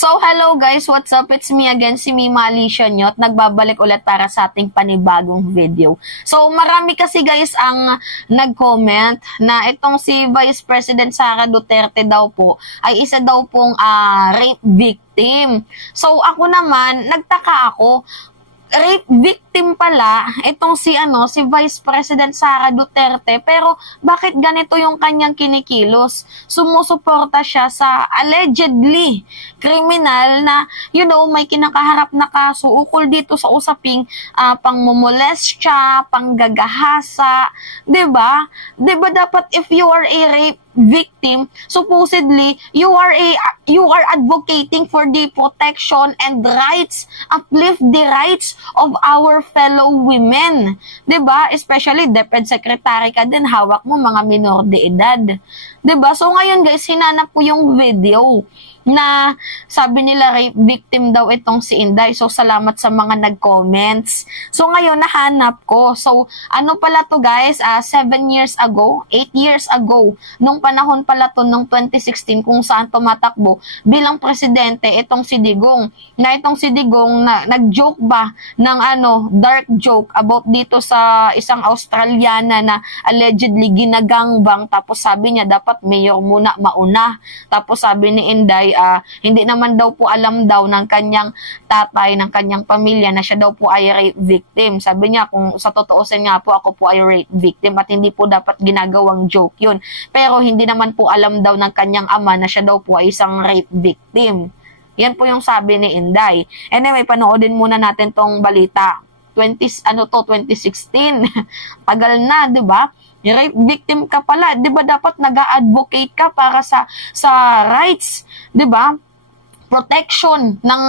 So, hello guys, what's up? It's me again, si Mima Alicia nyo, at nagbabalik ulit para sa ating panibagong video. So, marami kasi guys ang nag-comment na itong si Vice President Sara Duterte daw po ay isa daw pong rape victim. So, ako naman, nagtaka ako. Rape victim pala itong si Vice President Sara Duterte, pero bakit ganito yung kanyang kinikilos? Sumusuporta siya sa allegedly criminal na may kinakaharap na kaso ukol dito sa usaping pangmomolestya, panggagahasa, 'di ba? 'Di ba dapat if you are a rape victim, supposedly you are advocating for the protection and rights, uplift the rights of our fellow women, 'di ba? Especially DepEd secretary ka din, hawak mo mga minor de edad, 'di ba? So ngayon guys, hinanap ko yung video na sabi nila rape victim daw itong si Inday. So, salamat sa mga nag-comments. So, ngayon, nahanap ko. So, ano pala to guys? 7 years ago, 8 years ago, nung panahon pala to ng 2016 kung saan tumatakbo bilang presidente itong si Digong. Na itong si Digong na nag-joke ba ng dark joke about dito sa isang Australiana na allegedly ginagangbang, tapos sabi niya dapat mayor muna mauna. Tapos sabi ni Inday, hindi naman daw po alam daw ng kanyang tatay, ng kanyang pamilya na siya daw po ay rape victim. Sabi niya, kung sa totoosin nga po, ako po ay rape victim at hindi po dapat ginagawang joke yun. Pero hindi naman po alam daw ng kanyang ama na siya daw po ay isang rape victim. Yan po yung sabi ni Inday. Anyway, panoodin muna natin tong balita. 2016. Tagal na, 'di ba? Rape victim ka pala, 'di ba dapat nag-a-advocate ka para sa rights, 'di ba? Protection ng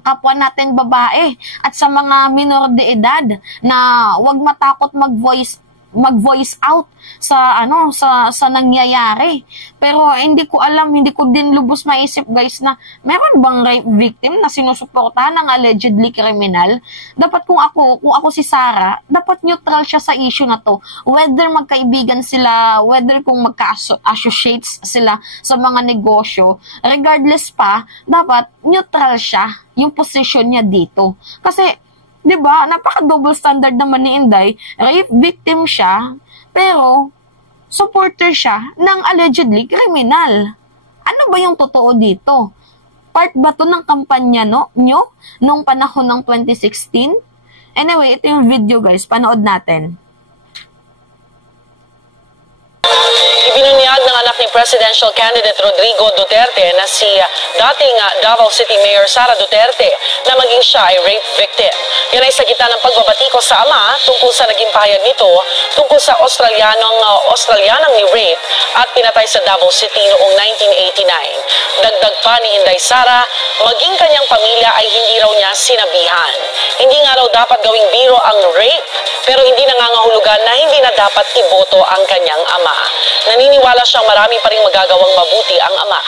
kapwa natin babae at sa mga minor de edad na wag matakot mag-voice out sa nangyayari. Pero hindi ko alam, hindi ko din lubos maisip guys na meron bang rape victim na sinusuportahan ng allegedly criminal. Dapat kung ako si Sara, dapat neutral siya sa issue na to. Whether magkaibigan sila, whether kung magka-associates sila sa mga negosyo, regardless pa, dapat neutral siya yung position niya dito. Kasi 'di ba? Napaka-double standard naman ni Inday. Rape victim siya, pero supporter siya ng allegedly criminal. Ano ba yung totoo dito? Part ba to ng kampanya nyo nung panahon ng 2016? Anyway, ito yung video guys. Panood natin. Ibinunyag ng anak ni presidential candidate Rodrigo Duterte na si dating Davao City Mayor Sara Duterte na maging siya ay rape victim. Yan ay sa gitna ng pagbabatikos sa ama tungkol sa naging pahayag nito tungkol sa Australianang ni rape at pinatay sa Davao City noong 1989. Dagdag pa ni Inday Sara, maging kanyang pamilya ay hindi raw niya sinabihan. Hindi nga raw dapat gawing biro ang rape, pero hindi nangangahulugan na hindi na dapat iboto ang kanyang ama. Naniniwala siyang marami pa rin magagawang mabuti ang ama.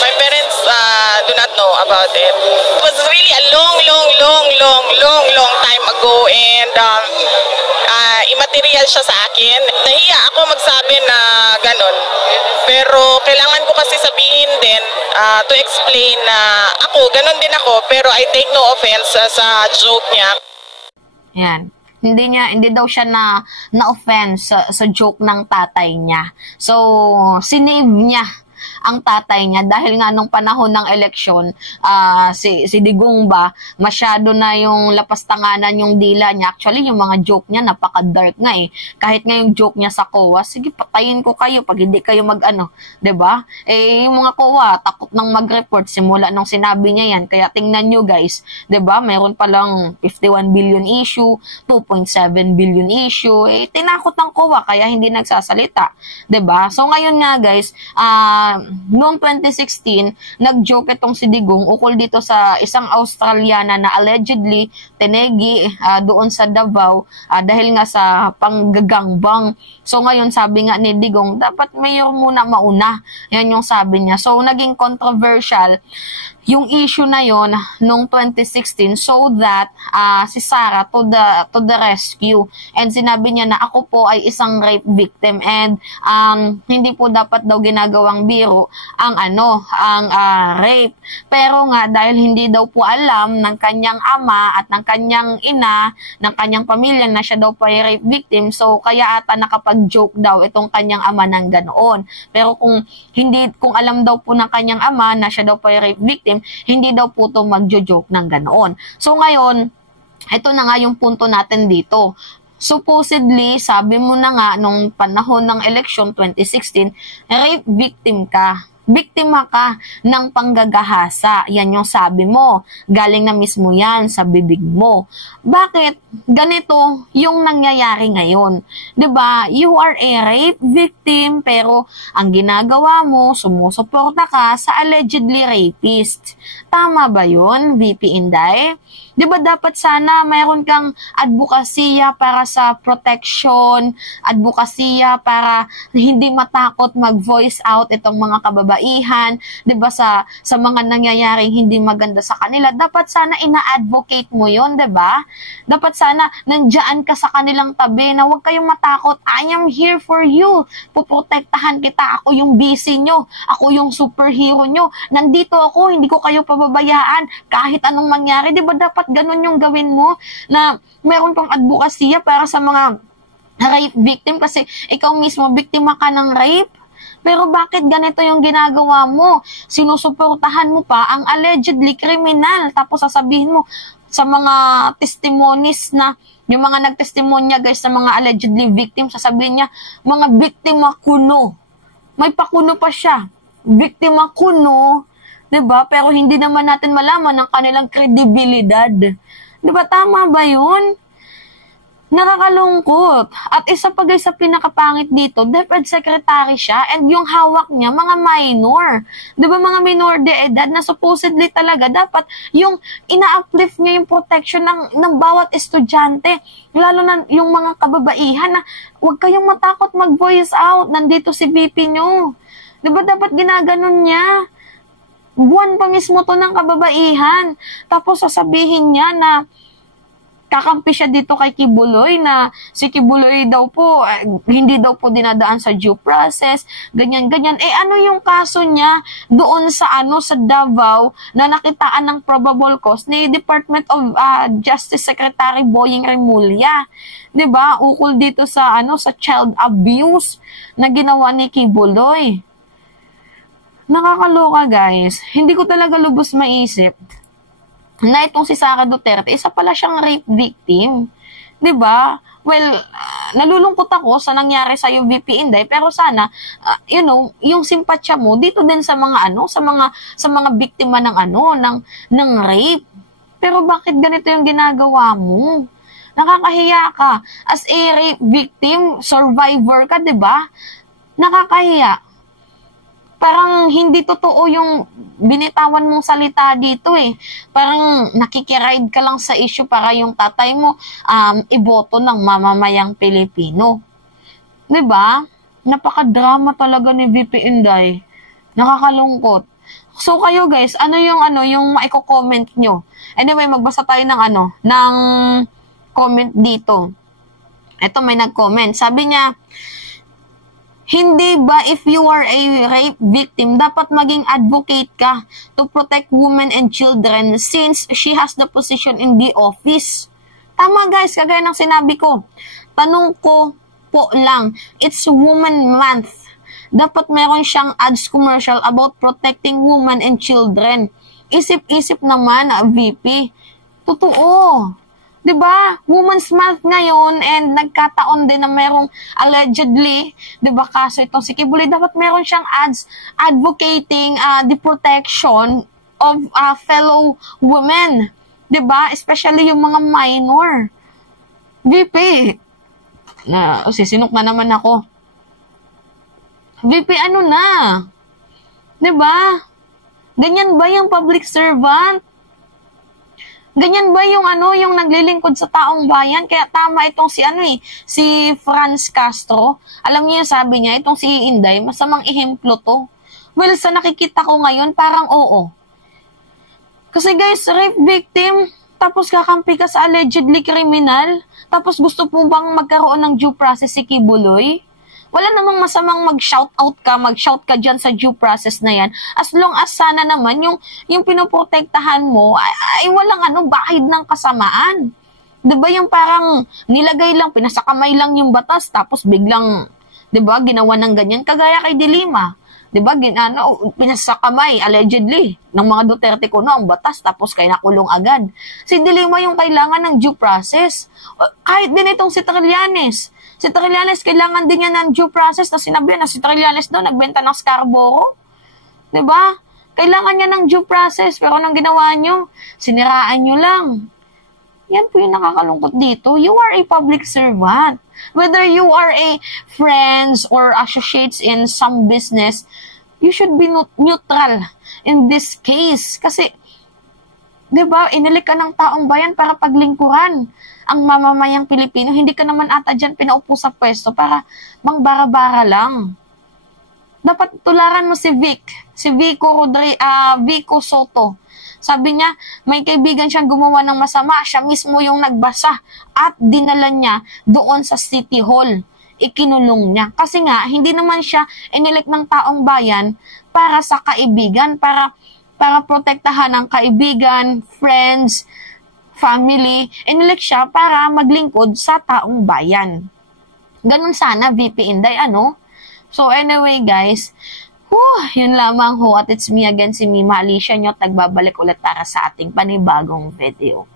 My parents do not know about it. It was really a long time ago, and immaterial siya sa akin. Nahiya ako magsabi na ganon. Pero kailangan ko kasi sabihin din to explain na ako, ganon din ako, pero I take no offense sa joke niya. Yan. Hindi daw siya na-offense sa joke ng tatay niya. So, sinave niya ang tatay niya dahil nga nung panahon ng eleksyon, si Digong ba, masyado na yung lapastanganan yung dila niya. Actually, yung mga joke niya napaka-dark nga eh. Kahit nga yung joke niya sa COA, sige, patayin ko kayo pag hindi kayo mag-'di ba? Eh, yung mga COA, takot nang mag-report simula nung sinabi niya yan. Kaya tingnan nyo guys, 'di ba? Meron palang 51 billion issue, 2.7 billion issue. Eh, tinakot ng COA kaya hindi nagsasalita, 'di ba? So ngayon nga guys, noong 2016, nag-joke itong si Digong ukol dito sa isang Australiana na allegedly tinegi doon sa Davao dahil nga sa panggagangbang. So ngayon sabi nga ni Digong, dapat mayor muna mauna. Yan yung sabi niya. So naging controversial yung issue na yon noong 2016 so that si Sarah to the rescue, and sinabi niya na ako po ay isang rape victim and hindi po dapat daw ginagawang biro ang rape. Pero nga dahil hindi daw po alam ng kanyang ama at ng kanyang ina, ng kanyang pamilya na siya daw po ay rape victim, so kaya ata nakapag-joke daw itong kanyang ama ng ganoon. Pero kung alam daw po ng kanyang ama na siya daw po ay rape victim, hindi daw po ito magjo-joke ng ganoon. So ngayon, ito na nga yung punto natin dito. Supposedly, sabi mo na nga nung panahon ng election 2016, rape victim ka. Biktima ka ng panggagahasa. Yan yung sabi mo. Galing na mismo yan sa bibig mo. Bakit ganito yung nangyayari ngayon? 'Di ba? You are a rape victim pero ang ginagawa mo, sumusuporta ka sa allegedly rapist. Tama ba yun, VP Inday? 'Di ba dapat sana mayroon kang advokasya para sa protection, advokasya para hindi matakot mag-voice out itong mga kababaihan, 'di ba sa mga nangyayaring hindi maganda sa kanila. Dapat sana ina-advocate mo 'yon, 'di ba? Dapat sana nandiyan ka sa kanilang tabi na huwag kayong matakot. I am here for you. Puprotektahan kita. Ako yung busy nyo. Ako yung superhero nyo. Nandito ako. Hindi ko kayo pababayaan kahit anong mangyari. 'Di ba dapat ganun yung gawin mo na meron pang advokasya para sa mga rape victim kasi ikaw mismo biktima ka ng rape. Pero bakit ganito yung ginagawa mo? Sinusuportahan mo pa ang allegedly criminal tapos sasabihin mo sa mga testimonies na yung mga nagtestimonya guys sa mga allegedly victim, sasabihin niya mga biktima kuno. May pakuno pa siya. Biktima kuno. 'Di ba? Pero hindi naman natin malaman ang kanilang kredibilidad. 'Di ba tama ba 'yun? Nakakalungkot. At isa pa guys sa pinakapangit dito, DepEd Secretary siya and yung hawak niya mga minor. 'Di ba mga minor de edad na supposedly talaga dapat yung ina-uplift niya yung protection ng bawat estudyante, lalo na yung mga kababaihan na huwag kayong matakot mag-voice out. Nandito si VP nyo. 'Di ba dapat ginaganon niya? Buwan pa mismo to ng kababaihan. Tapos sasabihin niya na kakampi siya dito kay Kibuloy na si Kibuloy daw po, hindi daw po dinadaan sa due process, ganyan-ganyan. Ano yung kaso niya doon sa sa Davao na nakitaan ng probable cause ni Department of Justice Secretary Boying Remulla? 'Di ba? Ukol dito sa sa child abuse na ginawa ni Kibuloy. Nakakaloka guys. Hindi ko talaga lubos maisip na itong si Sara Duterte, isa pala siyang rape victim. 'Di ba? Well, nalulungkot ako sa nangyari sa VP Inday, pero sana yung simpatsya mo dito din sa mga sa mga biktima ng ng rape. Pero bakit ganito yung ginagawa mo? Nakakahiya ka. As a rape victim, survivor ka, 'di ba? Nakakahiya. Parang hindi totoo yung binitawan mong salita dito Parang nakikiride ka lang sa issue para yung tatay mo iboto ng mamamayang Pilipino. 'Di ba? Napaka-drama talaga ni VP Inday. Nakakalungkot. So kayo guys, ano yung maiko-comment nyo? Anyway, magbasa tayo ng comment dito. Ito may nag-comment. Sabi niya, hindi ba if you are a rape victim, dapat maging advocate ka to protect women and children since she has the position in the office? Tama guys, kagaya ng sinabi ko. Tanong ko po lang, it's Women Month. Dapat meron siyang ads commercial about protecting women and children. Isip-isip naman, VP. Totoo. 'Di ba? Women's Month ngayon and nagkataon din na merong allegedly, 'di ba, kaso itong si Kibuloy, dapat meron siyang ads advocating the protection of fellow women, 'di ba? Especially yung mga minor. VP. Sinok na naman ako. VP, 'di ba? Ganyan ba yung public servant? Ganyan ba yung naglilingkod sa taong bayan? Kaya tama itong si Franz Castro. Alam niyo yung sabi niya, itong si Inday, masamang ehemplo to. Well, sa nakikita ko ngayon, parang oo. Kasi guys, rape victim, tapos kakampi ka sa allegedly criminal, tapos gusto po bang magkaroon ng due process si Kibuloy? Wala namang masamang mag-shout ka dyan sa due process na yan. As long as sana naman yung pinoprotektahan mo ay walang bahid ng kasamaan. Diba yung parang nilagay lang, pinasakamay lang yung batas, tapos biglang, diba, ginawa ng ganyan, kagaya kay Dilima. Diba, pinasakamay, allegedly, ng mga Duterte ko ang batas, tapos kay nakulong agad. Si Dilima yung kailangan ng due process. Kahit din itong si Trillanes. Si Trillanes, kailangan din niya ng due process na sinabi na si Trillanes daw, nagbenta ng Scarborough. Diba? Kailangan niya ng due process, pero anong ginawa niyo? Siniraan niyo lang. Yan po yung nakakalungkot dito. You are a public servant. Whether you are a friends or associates in some business, you should be neutral in this case. Kasi, diba, inilik ka ng taong bayan para paglingkuran ang mamamayang Pilipino. Hindi ka naman ata dyan pinaupo sa pwesto para mangbara-bara lang. Dapat tularan mo si Vico Soto. Sabi niya, may kaibigan siyang gumawa ng masama. Siya mismo yung nagbasa at dinala niya doon sa City Hall. Ikinulong niya. Kasi nga, hindi naman siya inilik ng taong bayan para sa kaibigan, para protektahan ang kaibigan, friends, family. Inilik siya para maglingkod sa taong bayan. Ganun sana, VP Inday, So anyway guys, yun lamang ho, at it's me again, si Mima Alicia Nyot, nagbabalik ulit para sa ating panibagong video.